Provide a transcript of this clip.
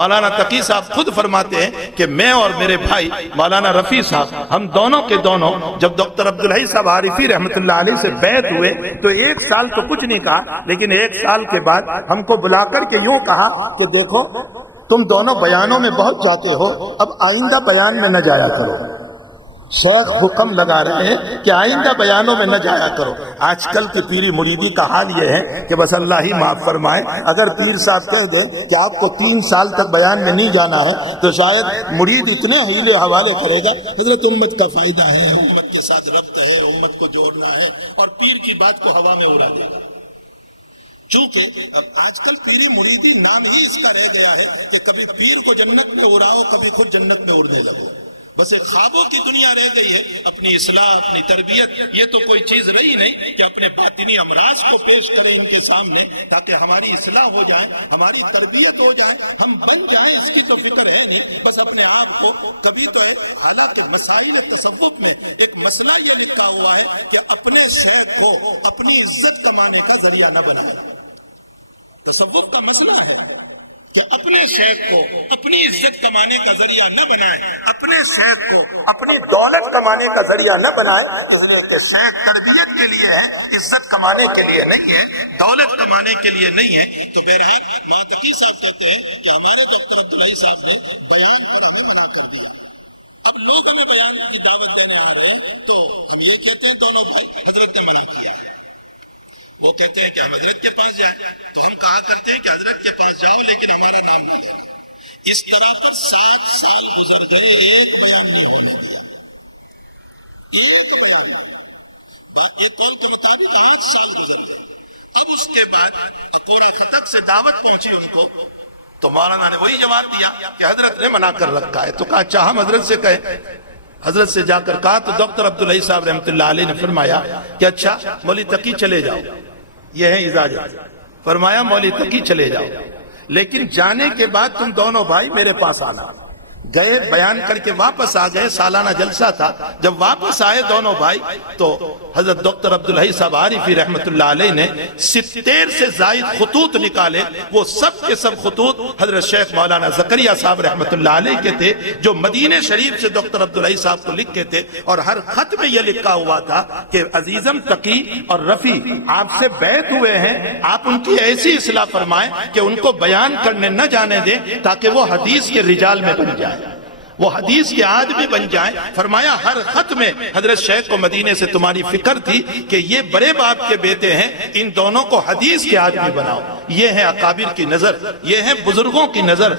مولانا تقی صاحب خود فرماتے ہیں کہ میں اور میرے بھائی مولانا رفیع صاحب ہم دونوں کے دونوں جب ڈاکٹر عبدالحی صاحب عارفی رحمت اللہ علیہ سے بیعت ہوئے تو 1 سال تو کچھ نہیں کہا، لیکن 1 سال کے بعد ہم کو بلا کر کے یوں کہا کہ دیکھو تم دونوں بیانوں میں بہت جاتے ہو، اب آئندہ بیان میں نہ جایا کرو۔ شیخ حکم لگا رہے ہیں کہ آئندہ بیانوں میں نہ جایا کرو۔ آج کل کی پیری مریدی کا حال یہ ہے کہ بس اللہ ہی معاف فرمائے، اگر پیر صاحب کہہ دیں کہ آپ کو 3 سال تک بیان میں نہیں جانا ہے تو شاید مرید اتنے ہیلے حوالے کرے گا، حضرت امت کا فائدہ ہے، امت کے ساتھ ربط ہے، امت کو جوڑنا ہے، اور پیر کی بات کو ہوا میں اڑا دے گا۔ چونکہ آج کل پیری مریدی نام ہی اس کا رہ گیا ہے کہ کبھی پیر کو جنت میں اڑاؤ، کبھی خود جنت میں اڑنے لگو، بس ایک خوابوں کی دنیا رہ گئی ہے۔ اپنی اصلاح، اپنی تربیت، یہ تو کوئی چیز رہی نہیں کہ اپنے باطنی امراض کو پیش کریں ان کے سامنے تاکہ ہماری اصلاح ہو جائیں، ہماری تربیت ہو جائیں، ہم بن جائیں، اس کی تو فکر ہے نہیں، بس اپنے آپ کو کبھی تو ہے۔ حالانکہ مسائل تصوف میں ایک مسئلہ یہ لکھا ہوا ہے کہ اپنے شیخ کو اپنی عزت کمانے کا ذریعہ نہ بنائیں۔ تصوف کا مسئلہ ہے کہ اپنے شیخ کو اپنی عزت کمانے کا ذریعہ نہ بنائیں، اپنے شیخ کو اپنی دولت کمانے کا ذریعہ نہ بنائیں، اس لیے کہ شیخ تربیت کے لیے ہیں، عزت کمانے کے لیے نہیں ہے، دولت کمانے کے لیے نہیں ہے۔ تو بہرحال تقی صاحب کہتے ہیں کہ ہمارے ڈاکٹر عبدالحی صاحب نے بیان پر ہمیں منع کر دیا۔ اب لوگ ہمیں بیان کی دعوت دینے آ رہے ہیں تو ہم یہ کہتے ہیں دونوں بھائی حضرت نے منع کیا ہے، وہ کہتے ہیں کہ ہم حضرت کے پاس جائیں، تو ہم کہا کرتے ہیں کہ حضرت کے پاس جاؤ لیکن ہمارا نام نہ لینا۔ اس طرح پر 7 سال گزر گئے، ایک بیان نہیں ہونے دیا، ایک بیان نہیں۔ ایک قول کے مطابق 8 سال گزر گئے۔ اب اس کے بعد اکورا خطک سے دعوت پہنچی ان کو، تو مولانا نے وہی جواب دیا کہ حضرت نے منع کر رکھا ہے۔ تو کہا اچھا ہم حضرت سے کہیں، حضرت سے جا کر کہا تو ڈاکٹر عبدالحی صاحب رحمت اللہ علیہ نے فرمایا کہ اچھا مولی تقی چلے جاؤ، یہ ہے اجازت۔ فرمایا مولی تقی چلے جاؤ، لیکن جانے کے بعد تم دونوں بھائی میرے پاس آنا۔ گئے، بیان کر کے واپس آ گئے، سالانہ جلسہ تھا۔ جب واپس آئے دونوں بھائی تو حضرت ڈاکٹر عبدالحی صاحب عارفی رحمت اللہ علیہ نے 70 سے زائد خطوط نکالے۔ وہ سب کے سب خطوط حضرت شیخ مولانا زکریا صاحب رحمت اللہ علیہ کے تھے، جو مدینہ شریف سے ڈاکٹر عبدالحی صاحب کو لکھے تھے، اور ہر خط میں یہ لکھا ہوا تھا کہ عزیزم تقی اور رفیع آپ سے بیعت ہوئے ہیں، آپ ان کی ایسی اصلاح فرمائیں کہ ان کو بیان کرنے نہ جانے دیں تاکہ وہ حدیث کے رجال میں بن جائیں، وہ حدیث کے آدمی بن جائیں۔ فرمایا ہر خط میں حضرت شیخ کو مدینے سے تمہاری فکر تھی کہ یہ بڑے باپ کے بیٹے ہیں، ان دونوں کو حدیث کے آدمی بناؤ۔ یہ ہے اکابر کی نظر، یہ ہے بزرگوں کی نظر۔